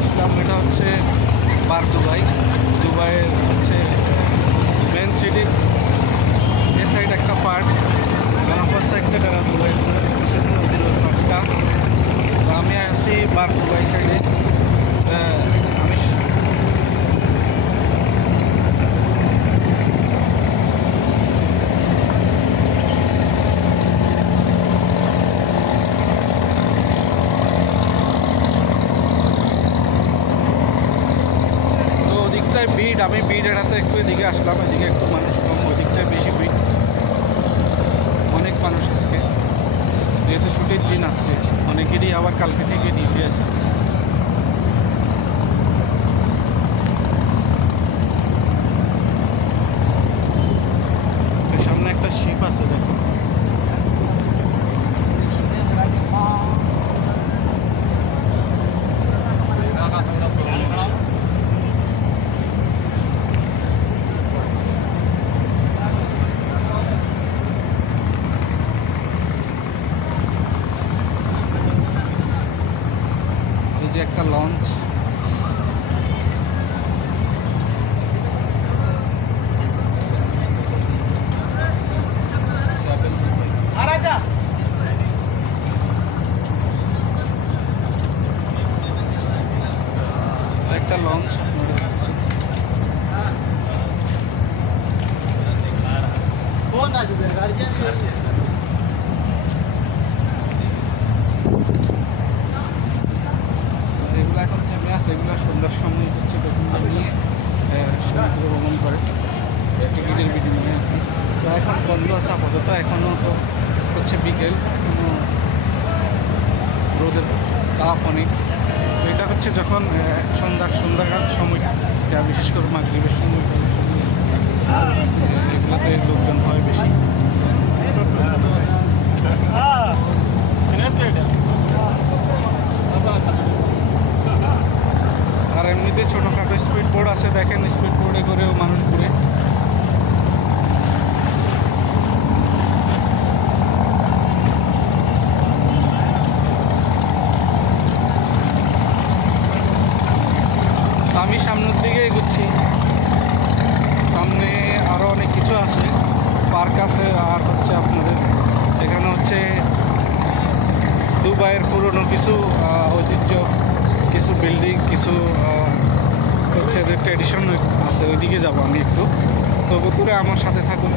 আসলাম, এটা হচ্ছে park Dubai. দুবাইয়ের হচ্ছে মেন সিটির এ সাইড একটা পার্ক, অপর সাইডটা তারা দুবাই দেখতেছেন নদীর পার্কটা। আমি আছি পার্ক দুবাই সাইডে। আমি ভিড়, আমি ভিড় এড়াতে একটু এদিকে আসলাম, এদিকে একটু মানুষ কম, ওদিকটায় বেশি ভিড়, অনেক মানুষ আজকে, যেহেতু ছুটির দিন আজকে, অনেকেরই আবার কালকে থেকে ডিউটি আছে। সামনে একটা শিপ আছে দেখো। একটা লঞ্চ, একটা লঞ্চ এখন থেমে আছে। এগুলো সন্ধ্যার সময় হচ্ছে প্যাসেঞ্জার নিয়ে সমুদ্র ভ্রমণ করে টিকিটের বিনিময়ে। তো এখন বন্ধ আছে আপাতত, এখনও তো হচ্ছে বিকেল, এখনও রোদের তাপ অনেক। তো এটা হচ্ছে যখন সন্ধ্যাকার সময়টা, বিশেষ করে মাগরিবের সময়টা, এগুলোতে লোকজন হয় বেশি। আর এমনিতে ছোটোখাটো স্পিড বোর্ড আছে, দেখেন স্পিড বোর্ডে করেও মানুষ ঘুরে। আমি সামনের দিকে এগোচ্ছি, সামনে আরও অনেক কিছু আছে, পার্ক আছে, আর হচ্ছে আপনাদের এখানে হচ্ছে দুবাইয়ের পুরনো কিছু ঐতিহ্য, কিছু বিল্ডিং, কিছু হচ্ছে ট্র্যাডিশন আছে, ওইদিকে যাবো আমি একটু। তো বন্ধুরা আমার সাথে থাকুন।